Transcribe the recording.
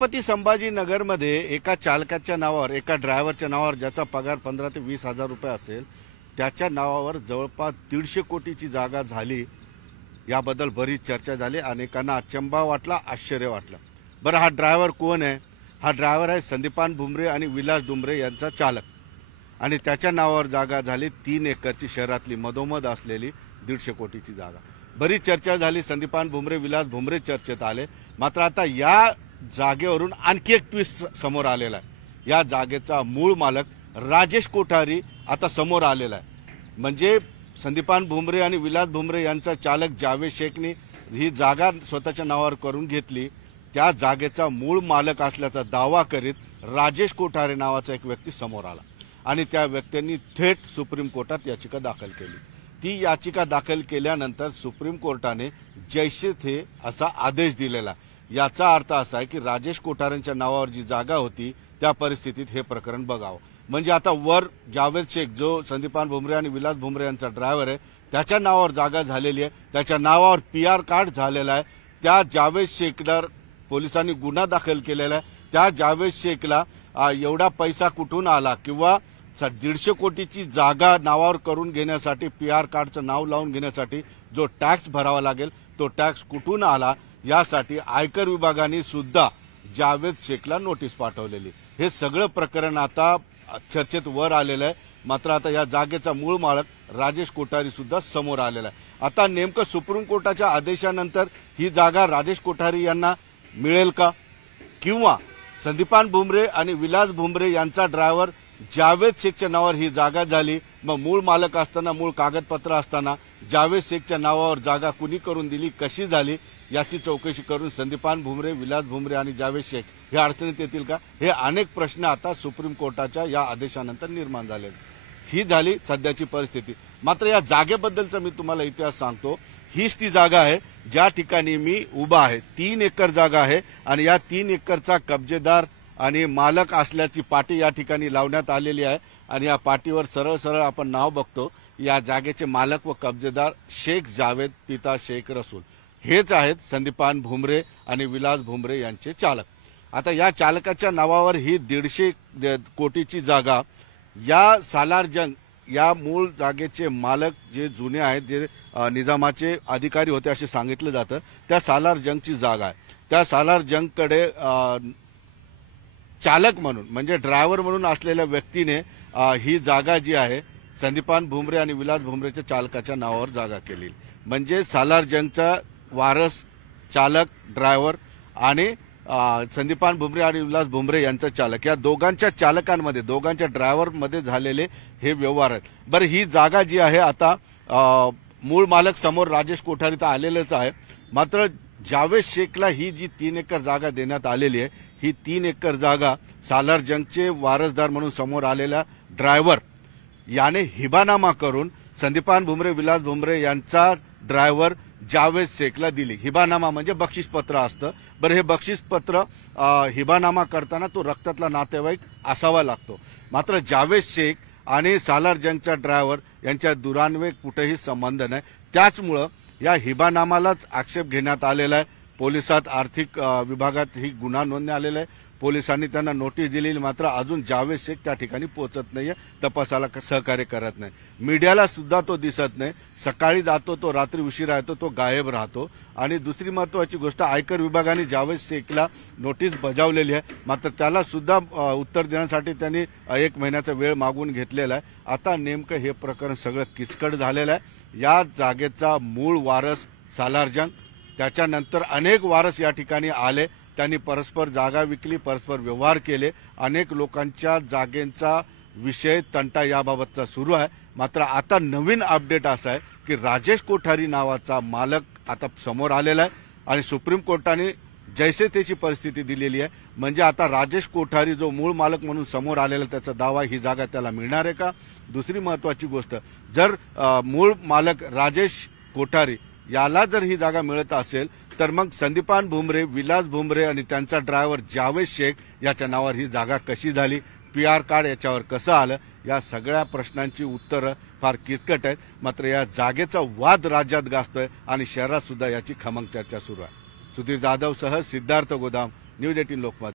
छत्रपती संभाजीनगरमध्ये एका चालकाच्या नावावर, एका ड्रायव्हरच्या नावावर, ज्याचा पगार 15 ते 20 हजार रुपये असेल, त्याच्या नावावर जवळपास 150 कोटीची जागा झाली. याबद्दल बरीच चर्चा झाली. अनेकांना अचंबा वाटला, आश्चर्य वाटलं. बरं, हा ड्रायव्हर कोण आहे? हा ड्रायव्हर आहे संदीपान भुमरे आणि विलास डुमरे यांचा चालक. आणि त्याच्या नावावर जागा झाली 3 एकरची, शहरातली मधोमध असलेली 150 कोटीची जागा. बरीच चर्चा झाली. संदीपान भुमरे, विलास भुमरे चर्चेत आले. मात्र आता या जागेवरून आणखी एक ट्विस्ट समोर आलेला आहे. या जागेचा मूळ मालक राजेश कोठारी आता समोर आलेला आहे. म्हणजे संदीपान भुमरे आणि विलास भुमरे यांचा चालक जावेद शेखनी ही जागा स्वतःच्या नावावर करून घेतली. त्या जागेचा मूळ मालक असल्याचा दावा करीत राजेश कोठारे नावाचा एक व्यक्ती समोर आला आणि त्या व्यक्तींनी थेट सुप्रीम कोर्टात याचिका दाखल केली. ती याचिका दाखल केल्यानंतर सुप्रीम कोर्टाने जैसे थे असा आदेश दिलेला. याचा अर्थ असा आहे की राजेश कोठारेंच्या नावावर जी जागा होती त्या परिस्थितीत हे प्रकरण बघावं. म्हणजे आता वर जावेद शेख, जो संदीपान भुमरे आणि विलास भुमरे यांचा ड्रायव्हर आहे, त्याच्या नावावर जागा झालेली आहे. त्याच्या नावावर PR कार्ड झालेला आहे. त्या जावेद शेखला पोलिसांनी गुन्हा दाखल केलेला आहे. त्या जावेद शेखला एवढा पैसा कुठून आला किंवा 150 कोटीची जागा नावावर करून घेण्यासाठी, PR कार्डचं नाव लावून घेण्यासाठी जो टॅक्स भरावा लागेल तो टॅक्स कुठून आला, यासाठी आयकर विभागाने सुद्धा जावेद शेखला नोटीस पाठवलेली. हे सगळं प्रकरण आता चर्चेत वर आलेलं आहे. मात्र आता या जागेचा मूळ मालक राजेश कोठारी सुद्धा समोर आलेला आहे. आता नेमकं सुप्रीम कोर्टाच्या आदेशानंतर ही जागा राजेश कोठारी यांना मिळेल का, किंवा संदीपान भुमरे आणि विलास भुमरे यांचा ड्रायव्हर जावेद शेखच्या नावावर ही जागा झाली, मग मूळ मालक असताना, मूळ कागदपत्र असताना जावेद शेखच्या नावावर जागा कुणी करून दिली, कशी झाली, याची चौकशी करून संदीपान भुमरे, विलास भुमरे आणि जावेद शेख हे अडचणीत येतील का, हे अनेक प्रश्न आता सुप्रीम कोर्टाच्या या आदेशानंतर निर्माण झाले. ही झाली सध्याची परिस्थिती. मात्र या जागेबद्दलचा मी तुम्हाला इतिहास सांगतो. हीच ती जागा आहे ज्या ठिकाणी मी उभा आहे. 3 एकर जागा आहे आणि या 3 एकरचा कब्जेदार आणि मालक असल्याची पाटी या ठिकाणी लावण्यात आलेली आहे. आणि या पाटीवर सरळ सरळ आपण नाव बघतो. या जागेचे मालक व कब्जेदार शेख जावेद पिता शेख रसूल हेच आहेत संदीपान भुमरे आणि विलास भुमरे यांचे चालक. आता या चालकाच्या नावावर ही 150 कोटीची जागा, या सालार जंग या मूळ जागेचे मालक जे जुने आहेत, जे निजामाचे अधिकारी होते असे सांगितलं जातं, त्या सालार जंगची जागा आहे. त्या सालार जंगकडे चालक म्हणून, म्हणजे ड्रायव्हर म्हणून असलेल्या व्यक्तीने ही जागा जी आहे संदीपान भुमरे आणि विलास भुमरेच्या चालकाच्या नावावर जागा केली. म्हणजे सालार जंगचा वारस, चालक, ड्रायव्हर आणि संदीपान भुमरे आणि विलास भुमरे यांचा चालक, या दोघांच्या चालकांमध्ये, दोघांच्या ड्रायव्हरमध्ये झालेले हे व्यवहार आहेत. बरं, ही जागा जी आहे आता मूळ मालक समोर राजेश कोठारी तर आलेलेच आहे. मात्र जावेद शेखला ही जी 3 एकर जागा देण्यात आलेली आहे, ही 3 एकर जागा सालार जंगचे वारसदार म्हणून समोर आलेला ड्रायव्हर याने हिबानामा करून संदीपान भुमरे, विलास भुमरे यांचा ड्रायव्हर जावेद शेखला दिली. हिबानामा म्हणजे बक्षीसपत्र असतं. बरं, हे बक्षीसपत्र हिबानामा करताना तो रक्तातला नातेवाईक असावा लागतो. मात्र जावेद शेख आणि सालार जंगचा ड्रायव्हर यांच्या दुरान्वये कुठेही संबंध नाही. त्याचमुळं या हिबानामालाच आक्षेप घेण्यात आलेला आहे. पोलिसात, आर्थिक विभागात ही गुन्हा नोंदण्यात आलेला आहे. पोलिसांनी त्यांना नोटीस दिलेली, मात्र अजून जावेद शेख त्या ठिकाणी पोहोचत नाहीये, तपासाला सहकार्य करत नाही. मीडियाला सुद्धा तो दिसत नाही. सकाळी जातो तो, रात्री उशिरा येतो तो, गायब राहतो. आणि दुसरी महत्वाची गोष्ट, आयकर विभागाने जावेद शेखला नोटीस बजावलेली आहे, मात्र त्याला सुद्धा उत्तर देण्यासाठी त्यांनी 1 महिन्याचा वेळ मागून घेतलेला आहे. आता नेमकं हे प्रकरण सगळं किचकट झालेलं आहे. या जागेचा मूळ वारस सालार जंग, त्याच्यानंतर अनेक वारस या ठिकाणी आले. त्यांनी परस्पर जागा विकली, परस्पर व्यवहार केले. अनेक लोकांच्या जागेंचा विषय, तंटा याबाबतचा सुरू आहे. मात्र आता नवीन अपडेट असा आहे की राजेश कोठारी नावाचा मालक आता समोर आलेला आहे आणि सुप्रीम कोर्टाने जैसे तेची परिस्थिती दिलेली आहे. म्हणजे आता राजेश कोठारी जो मूळ मालक म्हणून समोर आलेला, त्याचा दावा ही जागा त्याला मिळणार आहे का? दुसरी महत्वाची गोष्ट, जर मूळ मालक राजेश कोठारी याला जर ही जागा मिळत असेल तर मग संदीपान भुमरे, विलास भुमरे आणि त्यांचा ड्रायव्हर जावेद शेख याच्या नावावर ही जागा कशी झाली, PR कार्ड याच्यावर कसं आलं, या सगळ्या प्रश्नांची उत्तरं फार किचकट आहेत. मात्र या जागेचा वाद राज्यात गाजतोय आणि शहरात सुद्धा याची खमंग चर्चा सुरू आहे. सुधीर जाधव सह सिद्धार्थ गोदाम, न्यूज 18 लोकमत.